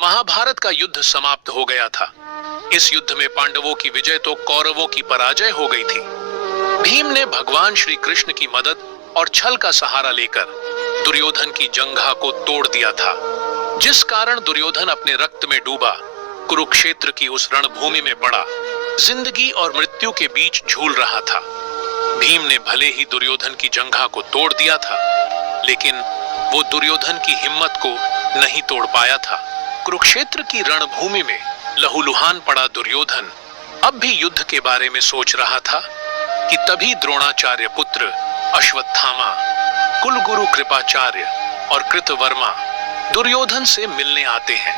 महाभारत का युद्ध समाप्त हो गया था। इस युद्ध में पांडवों की विजय तो कौरवों की पराजय हो गई थी। भीम ने भगवान श्री कृष्ण की मदद और छल का सहारा लेकर दुर्योधन की जंघा को तोड़ दिया था, जिस कारण दुर्योधन अपने रक्त में डूबा कुरुक्षेत्र की उस रणभूमि में पड़ा जिंदगी और मृत्यु के बीच झूल रहा था। भीम ने भले ही दुर्योधन की जंघा को तोड़ दिया था, लेकिन वो दुर्योधन की हिम्मत को नहीं तोड़ पाया था। कुरुक्षेत्र की रणभूमि में लहूलुहान पड़ा दुर्योधन अब भी युद्ध के बारे में सोच रहा था कि तभी द्रोणाचार्य पुत्र अश्वत्थामा, कुलगुरु कृपाचार्य और कृतवर्मा दुर्योधन से मिलने आते हैं।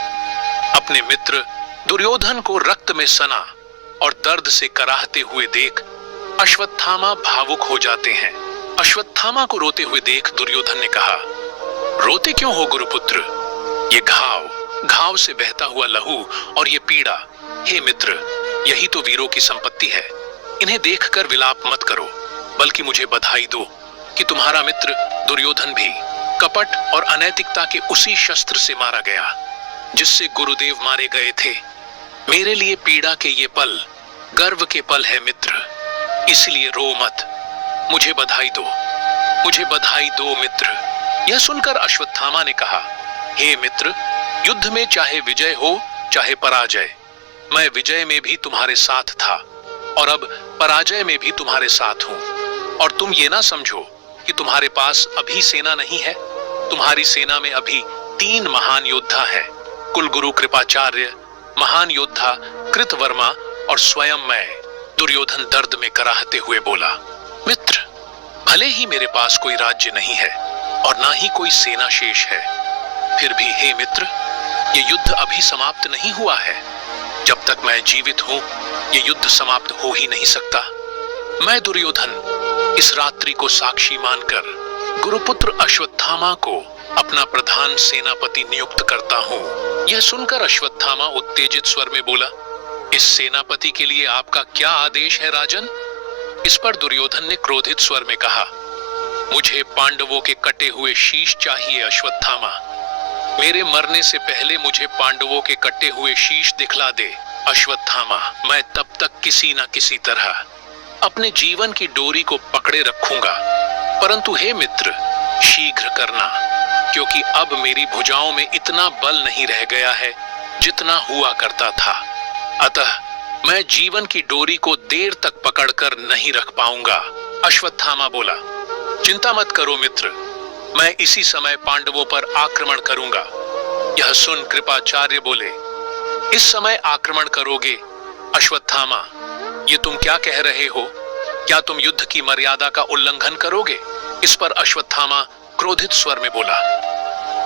अपने मित्र दुर्योधन को रक्त में सना और दर्द से कराहते हुए देख अश्वत्थामा भावुक हो जाते हैं। अश्वत्थामा को रोते हुए देख दुर्योधन ने कहा, रोते क्यों हो गुरुपुत्र? ये घाव से बहता हुआ लहू और ये पीड़ा, हे मित्र, यही तो वीरों की संपत्ति है। इन्हें देखकर विलाप मत करो, बल्कि मुझे बधाई दो कि तुम्हारा मित्र दुर्योधन भी कपट और अनैतिकता के उसी शस्त्र से मारा गया जिससे गुरुदेव मारे गए थे। मेरे लिए पीड़ा के ये पल गर्व के पल है मित्र, इसलिए रो मत। मुझे बधाई दो मित्र। यह सुनकर अश्वत्थामा ने कहा, हे मित्र, युद्ध में चाहे विजय हो चाहे पराजय, मैं विजय में भी तुम्हारे साथ था और अब पराजय में भी तुम्हारे साथ हूं। और तुम ये ना समझो कि तुम्हारे पास अभी सेना नहीं है। तुम्हारी सेना में अभी 3 महान योद्धा हैं, कुलगुरु कृपाचार्य, महान योद्धा कृतवर्मा और स्वयं मैं। दुर्योधन दर्द में कराहते हुए बोला, मित्र, भले ही मेरे पास कोई राज्य नहीं है और ना ही कोई सेना शेष है, फिर भी हे मित्र, ये युद्ध अभी समाप्त नहीं हुआ है। जब तक मैं जीवित हूं, ये युद्ध समाप्त हो ही नहीं सकता। मैं दुर्योधन इस रात्रि को साक्षी मानकर गुरुपुत्र अश्वत्थामा को अपना प्रधान सेनापति नियुक्त करता हूं। यह सुनकर अश्वत्थामा उत्तेजित स्वर में बोला, इस सेनापति के लिए आपका क्या आदेश है राजन? इस पर दुर्योधन ने क्रोधित स्वर में कहा, मुझे पांडवों के कटे हुए शीश चाहिए अश्वत्थामा। मेरे मरने से पहले मुझे पांडवों के कटे हुए शीश दिखला दे अश्वत्थामा। मैं तब तक किसी न किसी तरह अपने जीवन की डोरी को पकड़े रखूंगा, परंतु हे मित्र, शीघ्र करना, क्योंकि अब मेरी भुजाओं में इतना बल नहीं रह गया है जितना हुआ करता था। अतः मैं जीवन की डोरी को देर तक पकड़कर नहीं रख पाऊंगा। अश्वत्थामा बोला, चिंता मत करो मित्र, मैं इसी समय पांडवों पर आक्रमण करूंगा। यह सुन कृपाचार्य बोले, इस समय आक्रमण करोगे? अश्वत्थामा, ये तुम क्या कह रहे हो? क्या तुम युद्ध की मर्यादा का उल्लंघन करोगे? इस पर अश्वत्थामा क्रोधित स्वर में बोला,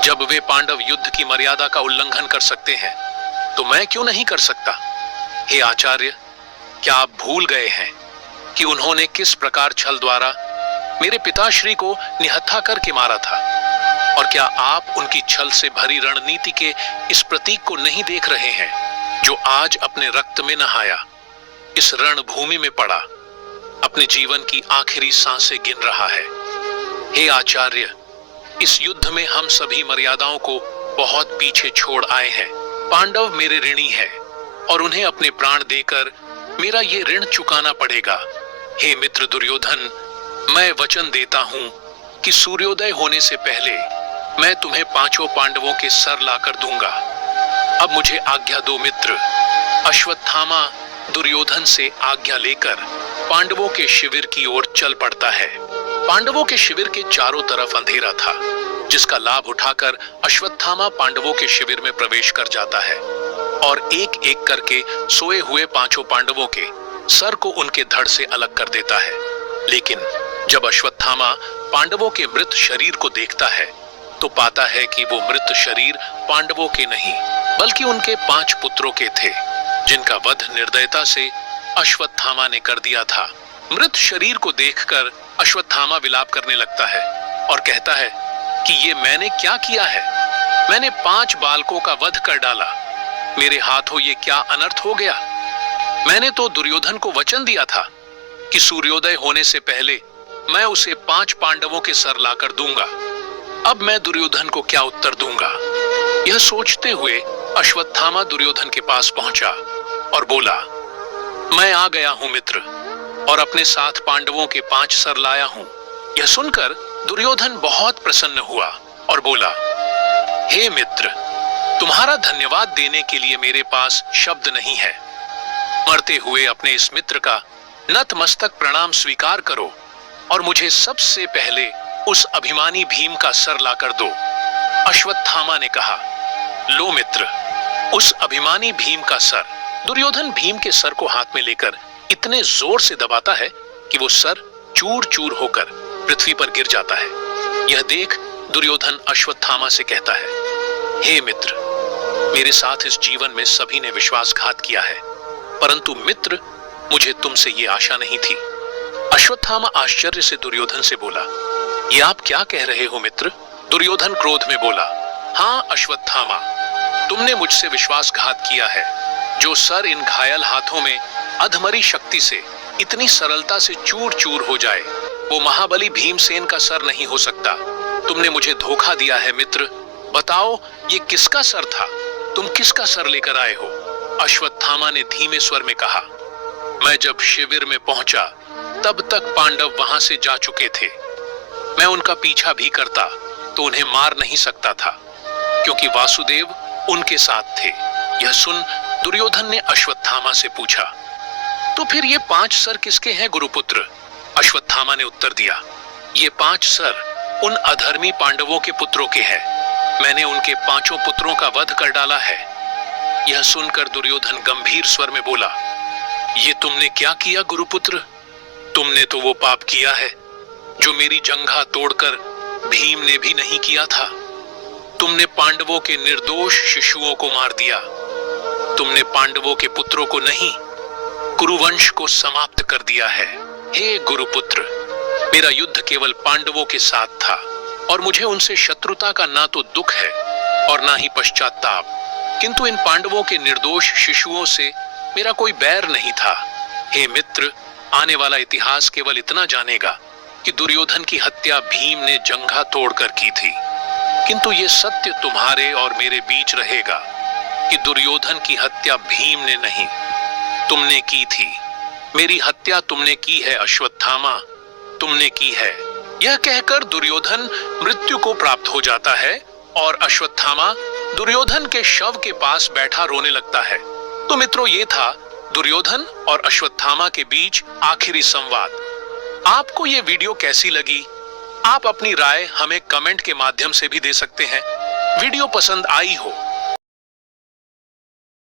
जब वे पांडव युद्ध की मर्यादा का उल्लंघन कर सकते हैं तो मैं क्यों नहीं कर सकता? हे आचार्य, क्या आप भूल गए हैं कि उन्होंने किस प्रकार छल द्वारा मेरे पिताश्री को निहत्था करके मारा था? और क्या आप उनकी छल से भरी रणनीति के इस प्रतीक को नहीं देख रहे हैं, जो आज अपने रक्त में नहाया, इस रणभूमि में पड़ा, अपने जीवन की आखिरी सांसें गिन रहा है? हे आचार्य, इस युद्ध में हम सभी मर्यादाओं को बहुत पीछे छोड़ आए हैं। पांडव मेरे ऋणी हैं और उन्हें अपने प्राण देकर मेरा ये ऋण चुकाना पड़ेगा। हे मित्र दुर्योधन, मैं वचन देता हूं कि सूर्योदय होने से पहले मैं तुम्हें 5 पांडवों के सर लाकर दूंगा। अब मुझे आज्ञा दो मित्र। अश्वत्थामा दुर्योधन से आज्ञा लेकर पांडवों के शिविर की ओर चल पड़ता है। पांडवों के शिविर के चारों तरफ अंधेरा था, जिसका लाभ उठाकर अश्वत्थामा पांडवों के शिविर में प्रवेश कर जाता है और एक एक करके सोए हुए 5 पांडवों के सर को उनके धड़ से अलग कर देता है। लेकिन जब अश्वत्थामा पांडवों के मृत शरीर को देखता है तो पाता है कि वो मृत शरीर पांडवों के नहीं बल्कि उनके 5 पुत्रों के थे, जिनका वध निर्दयता से अश्वत्थामा ने कर दिया था। मृत शरीर को देखकर अश्वत्थामा विलाप करने लगता है और कहता है कि ये मैंने क्या किया है? मैंने 5 बालकों का वध कर डाला। मेरे हाथों ये क्या अनर्थ हो गया? मैंने तो दुर्योधन को वचन दिया था कि सूर्योदय होने से पहले मैं उसे 5 पांडवों के सर लाकर दूंगा। अब मैं दुर्योधन को क्या उत्तर दूंगा? यह सोचते हुए अश्वत्थामा दुर्योधन के पास पहुंचा और बोला, मैं आ गया हूं मित्र, और अपने साथ पांडवों के 5 सर लाया हूं। यह सुनकर दुर्योधन बहुत प्रसन्न हुआ और बोला, हे मित्र, तुम्हारा धन्यवाद देने के लिए मेरे पास शब्द नहीं है। मरते हुए अपने इस मित्र का नतमस्तक प्रणाम स्वीकार करो और मुझे सबसे पहले उस अभिमानी भीम का सर लाकर दो। अश्वत्थामा ने कहा, लो मित्र, उस अभिमानी भीम का सर। दुर्योधन भीम के सर को हाथ में लेकर इतने जोर से दबाता है कि वो सर चूर चूर होकर पृथ्वी पर गिर जाता है। यह देख दुर्योधन अश्वत्थामा से कहता है, हे मित्र, मेरे साथ इस जीवन में सभी ने विश्वासघात किया है, परंतु मित्र, मुझे तुमसे ये आशा नहीं थी। अश्वत्थामा आश्चर्य से दुर्योधन से बोला, ये आप क्या कह रहे हो मित्र? दुर्योधन क्रोध में बोला, हाँ अश्वत्थामा, तुमने मुझसे विश्वासघात किया है। जो सर इन घायल हाथों में अधमरी शक्ति से इतनी सरलता से चूर चूर हो जाए, वो महाबली भीमसेन का सर नहीं हो सकता। तुमने मुझे धोखा दिया है मित्र। बताओ, ये किसका सर था? तुम किसका सर लेकर आए हो? अश्वत्थामा ने धीमे स्वर में कहा, मैं जब शिविर में पहुंचा तब तक पांडव वहां से जा चुके थे। मैं उनका पीछा भी करता तो उन्हें मार नहीं सकता था, क्योंकि वासुदेव उनके साथ थे। यह सुन दुर्योधन ने अश्वत्थामा से पूछा, तो फिर ये 5 सर किसके हैं गुरुपुत्र? अश्वत्थामा ने उत्तर दिया, ये 5 सर उन अधर्मी पांडवों के पुत्रों के हैं। मैंने उनके 5 पुत्रों का वध कर डाला है। यह सुनकर दुर्योधन गंभीर स्वर में बोला, ये तुमने क्या किया गुरुपुत्र? तुमने तो वो पाप किया है जो मेरी जंघा तोड़कर भीम ने भी नहीं किया था। तुमने पांडवों के निर्दोष शिशुओं को मार दिया। तुमने पांडवों के पुत्रों को नहीं, कुरुवंश को समाप्त कर दिया है। हे गुरुपुत्र, मेरा युद्ध केवल पांडवों के साथ था और मुझे उनसे शत्रुता का ना तो दुख है और ना ही पश्चाताप, किंतु इन पांडवों के निर्दोष शिशुओं से मेरा कोई बैर नहीं था। हे मित्र, आने वाला इतिहास केवल इतना जानेगा कि दुर्योधन की हत्या भीम ने जंघा तोड़कर की थी, किंतु ये सत्य तुम्हारे और मेरे बीच रहेगा कि दुर्योधन की हत्या भीम ने नहीं, तुमने की थी। मेरी हत्या तुमने की है अश्वत्थामा, तुमने की है। यह कहकर दुर्योधन मृत्यु को प्राप्त हो जाता है और अश्वत्थामा दुर्योधन के शव के पास बैठा रोने लगता है। तो मित्रों, ये था दुर्योधन और अश्वत्थामा के बीच आखिरी संवाद। आपको ये वीडियो कैसी लगी? आप अपनी राय हमें कमेंट के माध्यम से भी दे सकते हैं। वीडियो पसंद आई हो